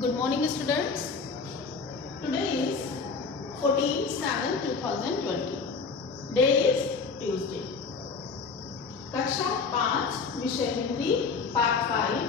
Good morning students. Today is 14/7/2020. Day is Tuesday. कक्षा 5 विषय Hindi part 5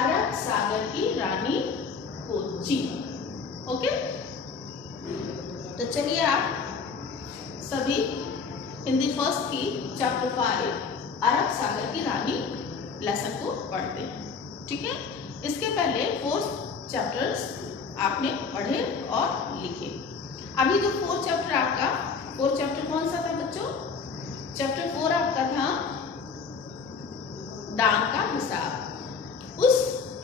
अरब सागर की रानी कोच्चि। ओके, तो चलिए आप सभी हिंदी फर्स्ट की चैप्टर 5 अरब सागर की रानी लेसन को पढ़ते हैं। ठीक है, इसके पहले 4 चैप्टर्स आपने पढ़े और लिखे। अभी जो 4 चैप्टर आपका 4 चैप्टर कौन सा था बच्चों? चैप्टर 4 आपका था दाम का हिसाब। उस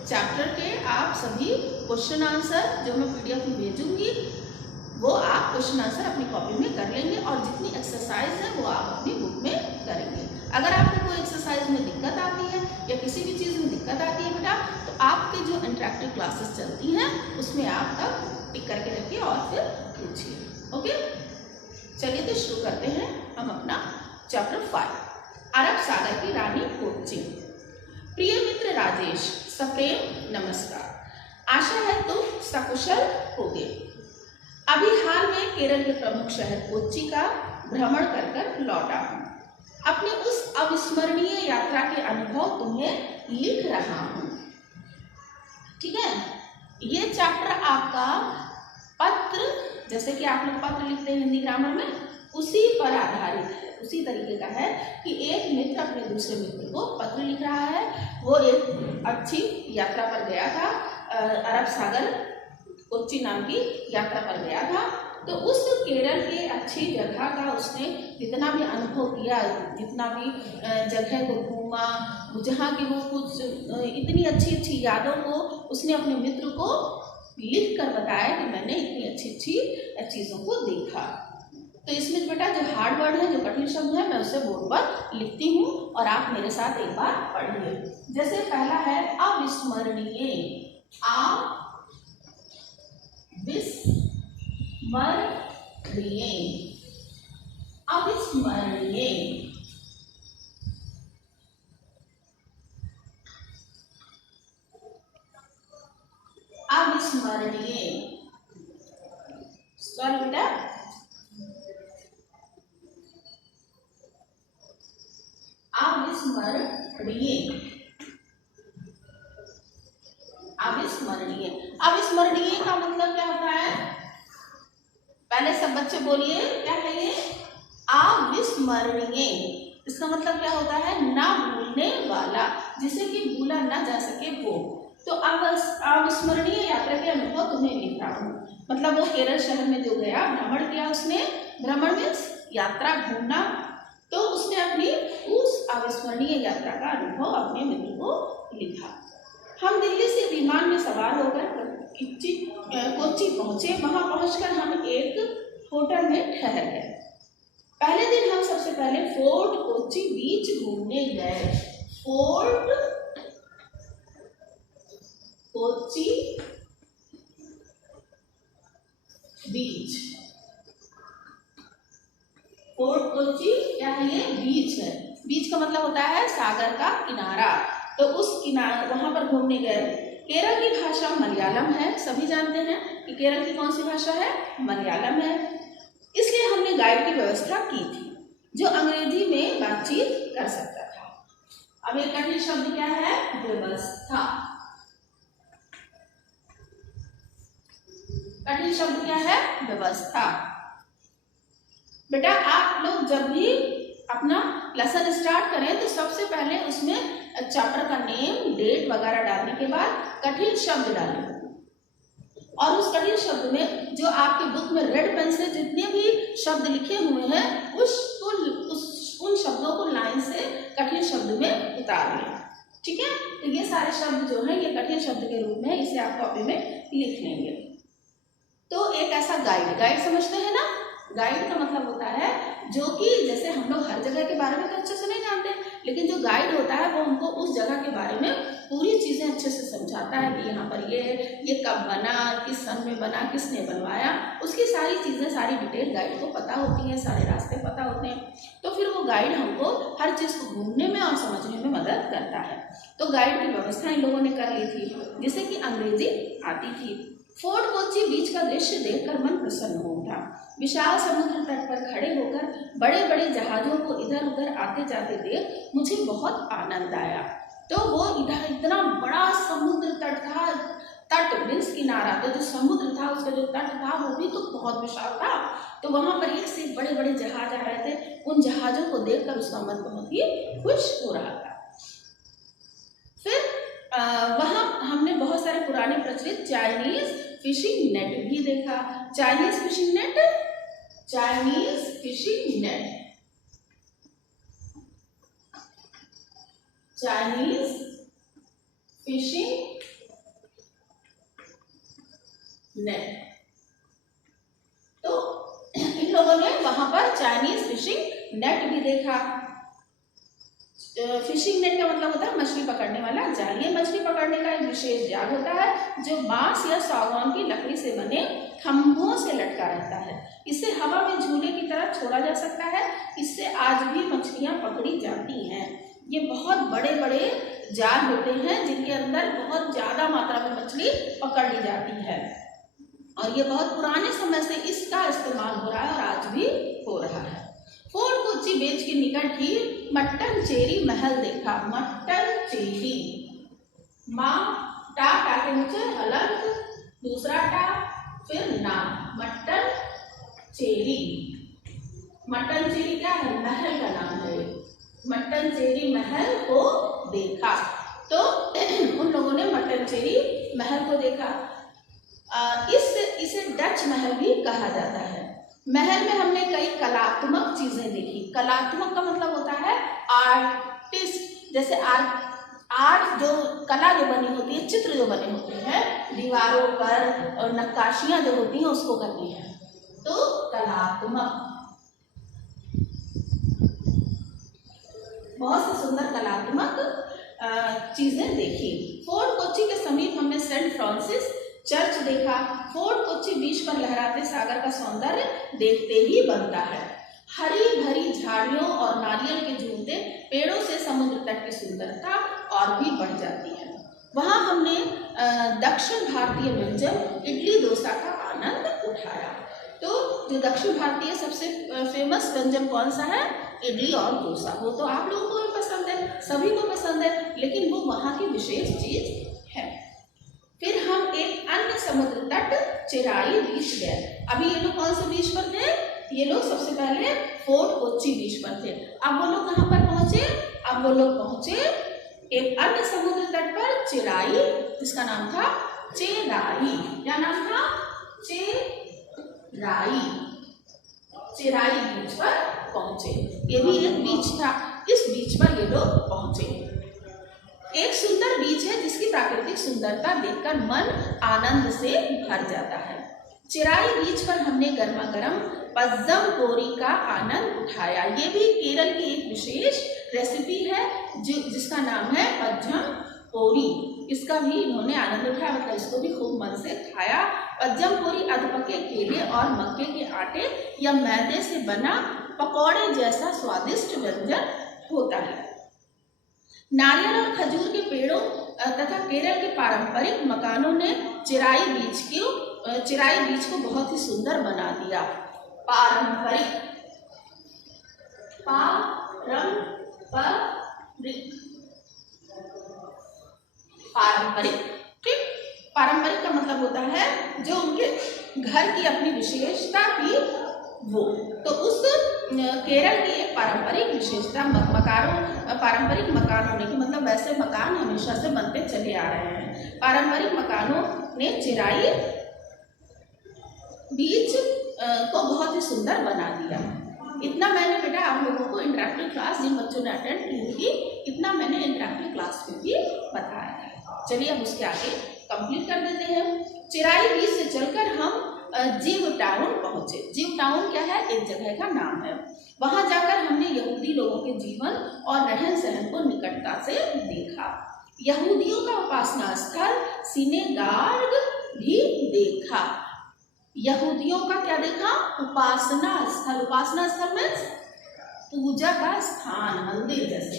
चैप्टर के आप सभी क्वेश्चन आंसर जो मैं पीडीएफ में भेजूंगी वो आप क्वेश्चन आंसर अपनी कॉपी में कर लेंगे और जितनी एक्सरसाइज है वो आप अपनी बुक में करेंगे। अगर आपको कोई एक्सरसाइज में दिक्कत आती है या किसी भी चीज़ में दिक्कत आती है बेटा, तो आपके जो इंटरेक्टिव क्लासेस चलती हैं उसमें आप तब टिक करके रखिए और फिर पूछिए। ओके, चलिए तो शुरू करते हैं हम अपना चैप्टर 5 अरब सागर की रानी कोच्चि। प्रिय मित्र राजेश, सप्रेम नमस्कार। आशा है तुम सकुशल होगे। अभी हाल में केरल के प्रमुख शहर कोच्चि का भ्रमण कर लौटा हूँ। अपने उस अविस्मरणीय यात्रा के अनुभव तुम्हें लिख रहा हूँ। ठीक है, ये चैप्टर आपका पत्र, जैसे कि आप लोग पत्र लिखते हैं हिंदी ग्रामर में, उसी पर आधारित है। उसी तरीके का है कि एक मित्र अपने दूसरे मित्र को पत्र लिख रहा है। वो एक अच्छी यात्रा पर गया था, अरब सागर कोच्चि नाम की यात्रा पर गया था। तो उस केरल के अच्छी जगह का उसने जितना भी अनुभव किया, जितना भी जगह को घूमा, जहाँ की वो कुछ इतनी अच्छी यादों को उसने अपने मित्र को लिख कर बताया कि मैंने इतनी अच्छी चीज़ों को देखा। तो इसमें बेटा जो हार्ड वर्ड है, जो कठिन शब्द है, मैं उसे बोर्ड पर लिखती हूँ और आप मेरे साथ एक बार पढ़िए। जैसे पहला है अविस्मरणीय। अविस्मरणीय, अविस्मरणीय, सॉरी बेटा, अविस्मरणीय। अविस्मरणीय, अविस्मरणीय का मतलब क्या होता है? पहले सब बच्चे बोलिए, क्या है ये? अविस्मरणीय। इसका मतलब क्या होता है? ना भूलने वाला, जिसे कि भूला ना जा सके वो। तो अविस्मरणीय यात्रा के अनुभव तुम्हें लिख रहा हूँ। मतलब वो केरल शहर में जो गया, भ्रमण किया उसने। भ्रमण मीन्स यात्रा, घूमना। तो उसने अपनी उस अविस्मरणीय यात्रा का अनुभव अपने मित्र को लिखा। हम दिल्ली से विमान में सवार होकर कोच्चि पहुंचे। वहां पहुंचकर हम एक होटल में ठहर गए। पहले दिन हम सबसे पहले फोर्ट कोच्चि बीच घूमने गए। फोर्ट कोच्चि बीच। फोर्ट कोच्चि क्या है? ये बीच है। बीच का मतलब होता है सागर का किनारा। तो उस किनारा वहां पर घूमने गए। केरल की भाषा मलयालम है। सभी जानते हैं कि केरल की कौन सी भाषा है? मलयालम है। इसलिए हमने गाइड की व्यवस्था की थी जो अंग्रेजी में बातचीत कर सकता था। अब एक कठिन शब्द क्या है? व्यवस्था। कठिन शब्द क्या है? व्यवस्था। बेटा आप लोग जब भी अपना लेसन स्टार्ट करें तो सबसे पहले उसमें चैप्टर का नेम, डेट वगैरह डालने के बाद कठिन शब्द डालें। और उस कठिन शब्द में जो आपकी बुक में रेड पेन से जितने भी शब्द लिखे हुए हैं उन शब्दों को लाइन से कठिन शब्द में उतार लें। ठीक है, तो ये सारे शब्द जो हैं ये कठिन शब्द के रूप में, इसे आप कॉपी में लिख लेंगे। तो एक ऐसा गाइड समझते हैं ना? गाइड का मतलब होता है जो कि, जैसे हम लोग हर जगह के बारे में तो अच्छे से नहीं जानते, लेकिन जो गाइड होता है वो हमको उस जगह के बारे में पूरी चीजें अच्छे से समझाता होता है कि यहाँ पर ये कब बना, किस सन में बना, किसने बनवाया, उसकी सारी चीज़ें, सारी डिटेल गाइड को पता होती हैं, सारे रास्ते पता होते हैं। तो फिर वो गाइड हमको हर चीज़ को घूमने में और समझने में मदद करता है। तो गाइड की व्यवस्था इन लोगों ने कर ली थी, जिससे कि अंग्रेजी आती थी। फोर्ट कोच्चि बीच का दृश्य देखकर मन प्रसन्न हो उठा। विशाल समुद्र तट पर खड़े होकर बड़े बड़े जहाजों को इधर उधर आते जाते देख मुझे बहुत आनंद आया। तो वो इधर इतना बड़ा समुद्र तट था, तट मीन्स किनारा, तो जो समुद्र था उसका जो तट था वो भी तो बहुत विशाल था। तो वहां पर एक से बड़े बड़े जहाज आ रहे थे, उन जहाजों को देखकर उसका मन बहुत ही खुश हो रहा था। फिर वहां हमने बहुत सारे पुराने प्रचलित चाइनीज फिशिंग नेट भी देखा। Chinese fishing net, Chinese fishing net, Chinese fishing net. तो इन लोगों ने वहां पर चाइनीज फिशिंग नेट भी देखा। फिशिंग नेट का मतलब होता है मछली पकड़ने वाला जाल। ये मछली पकड़ने का एक विशेष जाल होता है जो बांस या सागवान की लकड़ी से बने खंभों से लटका रहता है। इसे हवा में झूले की तरह छोड़ा जा सकता है। इससे आज भी मछलियां पकड़ी जाती हैं। ये बहुत बड़े बड़े जाल होते हैं जिनके अंदर बहुत ज्यादा मात्रा में मछली पकड़ ली जाती है, और ये बहुत पुराने समय से इसका इस्तेमाल हो रहा है और आज भी हो रहा है। फोर्ट कोच्चि बीच के निकट ही मट्टनचेरी महल देखा। मट्टनचेरी, माँ टा के नीचे हलंत, दूसरा टा, फिर ना, मट्टनचेरी। मट्टनचेरी क्या है? महल का नाम है। मट्टनचेरी महल को देखा। तो उन लोगों ने मट्टनचेरी महल को देखा। इसे डच महल भी कहा जाता है। महल में हमने कई कलात्मक चीजें देखी। कलात्मक का मतलब होता है आर्टिस्ट, जैसे आर्ट जो कला जो बनी होती है, चित्र जो बने होते हैं दीवारों पर और नक्काशियां जो होती हैं उसको करनी है, तो कलात्मक। बहुत से सुंदर कलात्मक चीजें देखी। फोर्ट कोच्चि के समीप हमने सेंट फ्रांसिस चर्च देखा। फोर्ट कोच्चि बीच पर लहराते सागर का सौंदर्य देखते ही बनता है। हरी भरी झाड़ियों और नारियल के झूलते पेड़ों से समुद्र तट की सुंदरता और भी बढ़ जाती है। वहां हमने दक्षिण भारतीय व्यंजन इडली डोसा का आनंद उठाया। तो जो दक्षिण भारतीय सबसे फेमस व्यंजन कौन सा है? इडली और डोसा। वो तो आप लोगों को भी पसंद है, सभी को पसंद है, लेकिन वो वहां की विशेष चीज है। फिर हम एक अन्य समुद्र तट चिराई बीच गए। अभी ये लोग कौन से बीच पर थे? ये लोग सबसे पहले फोर्ट कोच्चि बीच पर थे। अब वो लोग कहाँ पर पहुंचे? अब वो लोग पहुंचे एक अन्य समुद्र तट पर, चिराई, जिसका नाम था चेराई। क्या नाम था? चेराई। चिराई बीच पर पहुंचे। ये भी एक बीच था। इस बीच पर ये लोग पहुंचे। एक सुंदर बीच है जिसकी प्राकृतिक सुंदरता देखकर मन आनंद से भर जाता है। चिराई बीच पर हमने गर्मा गर्म पज्जम पोरी का आनंद उठाया। ये भी केरल की एक विशेष रेसिपी है जिसका नाम है पज्जम पोरी। इसका भी इन्होंने आनंद उठाया, मतलब इसको भी खूब मन से खाया। पज्जम पोरी अधपके केले और मक्के के आटे या मैदे से बना पकौड़े जैसा स्वादिष्ट व्यंजन होता है। नारियल और खजूर के पेड़ों तथा केरल के पारंपरिक मकानों ने चिराई बीच को बहुत ही सुंदर बना दिया। पारंपरिक, ठीक। पारंपरिक का मतलब होता है जो उनके घर की अपनी विशेषता थी वो। तो उस केरल की एक पारंपरिक विशेषता पारंपरिक मकान होने की, मतलब वैसे मकान हमेशा से बनते चले आ रहे हैं। पारंपरिक मकानों ने चिराई बीच को बहुत ही सुंदर बना दिया। इतना मैंने बेटा आप लोगों को इंटरेक्टिव क्लास, जिन बच्चों ने अटेंड की होगी, इतना मैंने इंटरेक्टिव क्लास में भी बताया है। चलिए अब उसके आगे कंप्लीट कर देते हैं। चिराई बीच से चलकर हम जीव टाउन पहुंचे। जीव टाउन क्या है? एक जगह का नाम है। वहां जाकर हमने यहूदी लोगों के जीवन और रहन सहन को निकटता से देखा। यहूदियों का उपासना स्थल सिनेगाग भी देखा। यहूदियों का क्या देखा? उपासना स्थल। उपासना स्थल मीन्स पूजा का स्थान, मंदिर जैसे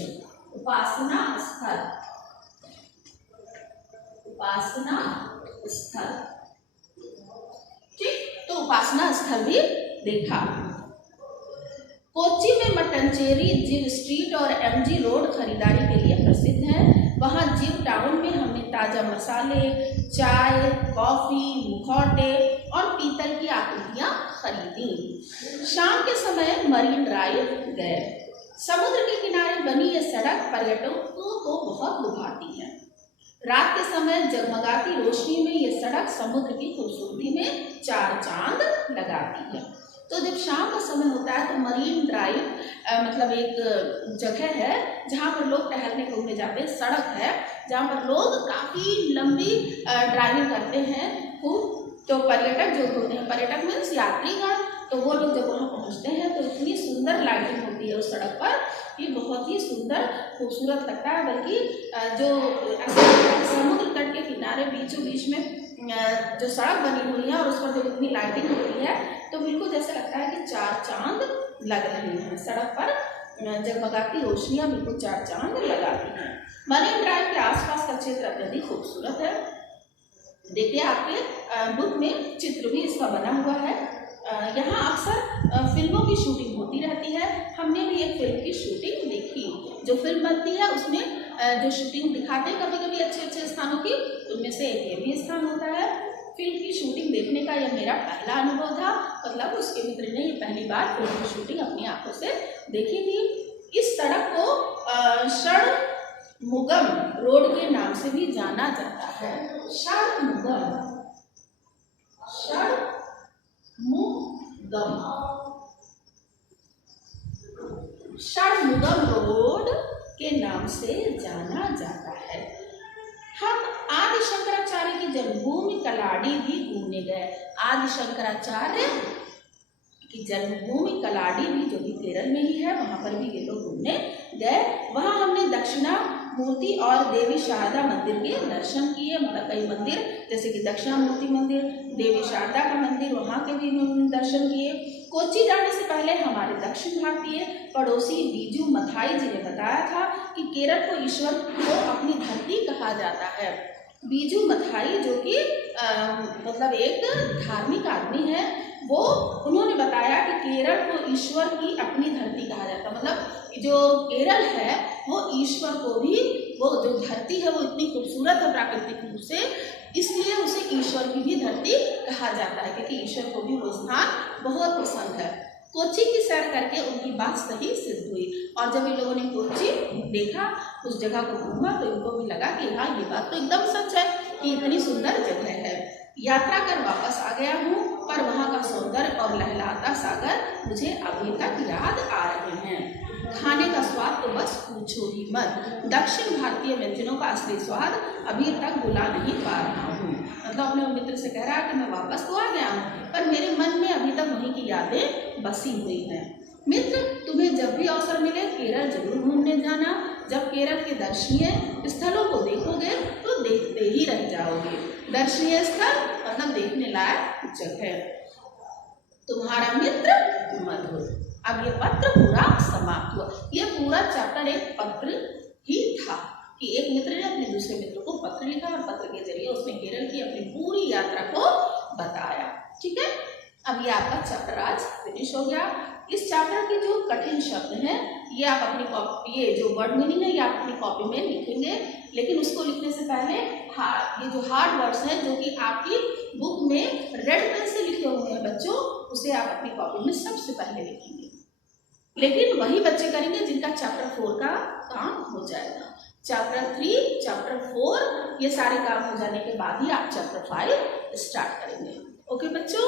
उपासना स्थल, उपासना स्थल। ठीक, तो उपासना स्थल भी देखा। कोच्चि में मट्टनचेरी, जिव स्ट्रीट और एमजी रोड खरीदारी के लिए प्रसिद्ध है। वहाँ जिव टाउन में हमने ताज़ा मसाले, चाय, कॉफ़ी, मुखौटे और पीतल की आकृतियाँ खरीदी। शाम के समय मरीन ड्राइव गए। समुद्र के किनारे बनी ये सड़क पर्यटकों को बहुत लुभाती है। रात के समय जगमगाती रोशनी में ये सड़क समुद्र की खूबसूरती में चार चांद लगाती है। तो जब शाम का समय होता है तो मरीन ड्राइव मतलब एक जगह है जहाँ पर लोग टहलने घूमने जाते हैं। सड़क है जहाँ पर लोग काफ़ी लंबी ड्राइविंग करते हैं खूब। तो पर्यटक जो होते हैं, पर्यटक मीन्स यात्रीगण, तो वो लोग जब वहाँ पहुँचते हैं तो इतनी सुंदर लाइटिंग होती है उस सड़क पर, ये बहुत ही सुंदर खूबसूरत लगता है। बल्कि जो समुद्र तट के किनारे बीचों बीच में जो सड़क बनी हुई है और उस पर जब इतनी लाइटिंग होती है तो बिल्कुल जैसे लगता है कि चार चांद लग रहे हैं। सड़क पर जगमगाती रोशनियाँ बिल्कुल चार चांद लगाती हैं। मरीन ड्राइव के आसपास का क्षेत्र अत्यधिक खूबसूरत है। देखिए आपके बुक में चित्र भी इसका बना हुआ है। यहाँ अक्सर फिल्मों की शूटिंग होती रहती है। हमने भी एक फिल्म की शूटिंग देखी। जो फिल्म बनती है उसमें जो शूटिंग दिखाते हैं कभी कभी अच्छे अच्छे स्थानों की, उनमें से एक ये भी स्थान होता है। फिल्म की शूटिंग देखने का यह मेरा पहला अनुभव था। मतलब उसके मित्र ने ये पहली बार फिल्म की शूटिंग अपनी आंखों से देखी थी। इस सड़क को षणमुगम रोड के नाम से भी जाना जाता है। षणमुगम, षणमुगम रोड के नाम से जाना जाता है। हम आदि शंकराचार्य की जन्मभूमि कलाड़ी भी घूमने गए। आदि शंकराचार्य की जन्मभूमि कलाड़ी भी जो कि केरल में ही है, वहाँ पर भी ये लोग घूमने गए। वहाँ हमने दक्षिणा मूर्ति और देवी शारदा मंदिर के दर्शन किए। मतलब कई मंदिर जैसे कि दक्षिणा मूर्ति मंदिर, देवी शारदा का मंदिर, वहाँ के भी दर्शन किए। कोच्चि जाने से पहले हमारे दक्षिण भारतीय पड़ोसी बीजू मथाई जी ने बताया था कि केरल को ईश्वर को अपनी धरती कहा जाता है। बीजू मथाई जो कि मतलब एक धार्मिक आदमी है, वो उन्होंने बताया कि केरल को ईश्वर की अपनी धरती कहा जाता है। मतलब जो केरल है वो ईश्वर को भी, वो जो धरती है वो इतनी खूबसूरत है प्राकृतिक रूप से, इसलिए उसे ईश्वर की भी धरती कहा जाता है, क्योंकि ईश्वर को भी वो स्थान बहुत पसंद है। कोच्चि की सैर करके उनकी बात सही सिद्ध हुई। और जब इन लोगों ने कोच्चि देखा, उस जगह को घूमा, तो इनको भी लगा कि हाँ ये बात तो एकदम सच है कि इतनी सुंदर जगह है। यात्रा कर वापस आ गया हूँ, पर वहाँ का सौंदर्य और लहलाता सागर मुझे अभी तक याद आ रहे हैं। खाने का स्वाद तो बस पूछो ही मत। दक्षिण भारतीय व्यंजनों का असली स्वाद अभी तक भुला नहीं पा रहा हूँ। मतलब अपने मित्र से कह रहा है कि मैं वापस तो आ गया हूँ, पर मेरे मन में अभी तक वहीं की यादें बसी हुई हैं। मित्र, तुम्हें जब भी अवसर मिले केरल जरूर घूमने जाना। जब केरल के दर्शनीय स्थलों को देखोगे तो देखते ही रह जाओगे। दर्शनीय स्थल मतलब देखने लायक जगह। तुम्हारा मित्र मधुर। अब ये पत्र पूरा समाप्त हुआ। ये पूरा चैप्टर एक पत्र ही था कि एक मित्र ने अपने दूसरे मित्र को पत्र लिखा और पत्र के जरिए उसने केरल की अपनी पूरी यात्रा को बताया। ठीक है, अब ये आपका चैप्टर आज फिनिश हो गया। इस चैप्टर के जो कठिन शब्द हैं ये आप अपनी कॉपी, ये जो वर्ड मीनिंग है ये आप अपनी कॉपी में लिखेंगे, लेकिन उसको लिखने से पहले ये जो हार्ड वर्ड्स हैं जो कि आपकी बुक में रेड पेन से लिखे हुए हैं बच्चों, उसे आप अपनी कॉपी में सबसे पहले लिखेंगे। लेकिन वही बच्चे करेंगे जिनका चैप्टर 4 का काम हो जाएगा। चैप्टर 3, चैप्टर 4 ये सारे काम हो जाने के बाद ही आप चैप्टर 5 स्टार्ट करेंगे। ओके बच्चों।